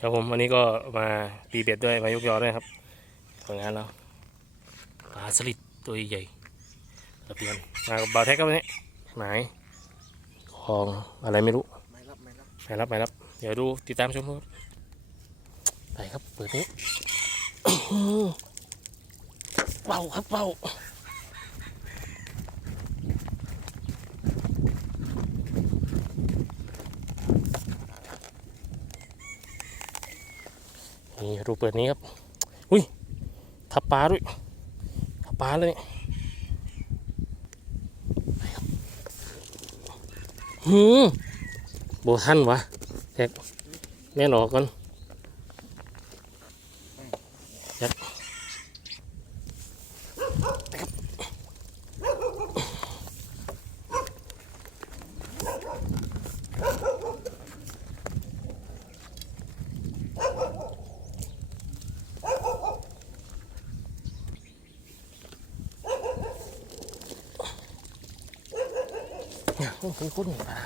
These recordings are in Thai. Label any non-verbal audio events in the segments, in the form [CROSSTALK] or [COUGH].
ครับผมวันนี้ก็มาตีเบ็ดด้วยมายกยอด้วยครับผลงานเราปลาสลิดตัวใหญ่ตะเพียนมากับบาวแท็กครับวันนี้หมายคลองอะไรไม่รู้ไม่รับไม่รับไปรับไปรับ เดี๋ยวดูติดตามชมครับไปครับเปิดนี้เบาครับเบา นี่ดูเปิดนี้ครับ อุ้ยทับปลาด้วยทับปลาเลยหืมโบทันวะแท็กแม่นอก่อนยัดครับ เนี่ยโอ้โหคุ้นๆปลา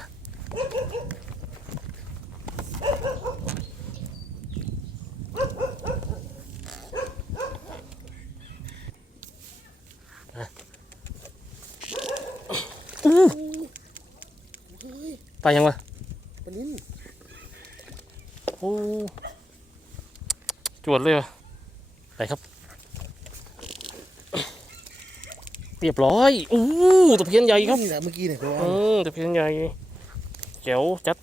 ไปยังวะปนินโอ้จวดเลยวะไปครับ เรียบร้อยอู้ตะเพียนใหญ่ครับนี่แหละเมื่อกี้เนี่ยตัวเออตะเพียนใหญ่แจ๋วจัด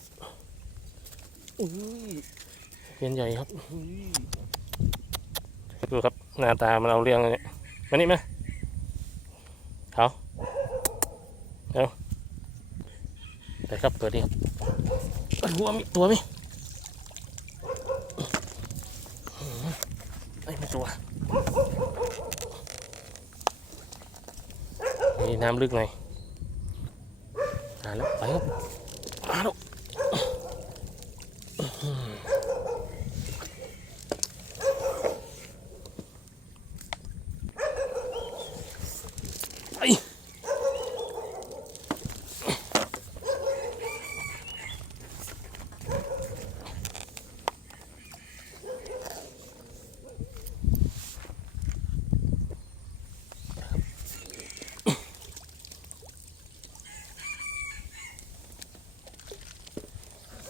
อุ้ยตะเพียนใหญ่ครับอุ้ยดูครับหน้าตามันเอาเรื่องเลยเนี่ยมานี่มาเขาเร็วไปครับเปิดนี่ครับตัวมีตัวไหมไอ้ยไม่ตัว นี่น้ำลึกหน่อยมาแล้วไปครับมาแล้ว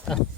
Ah. [LAUGHS]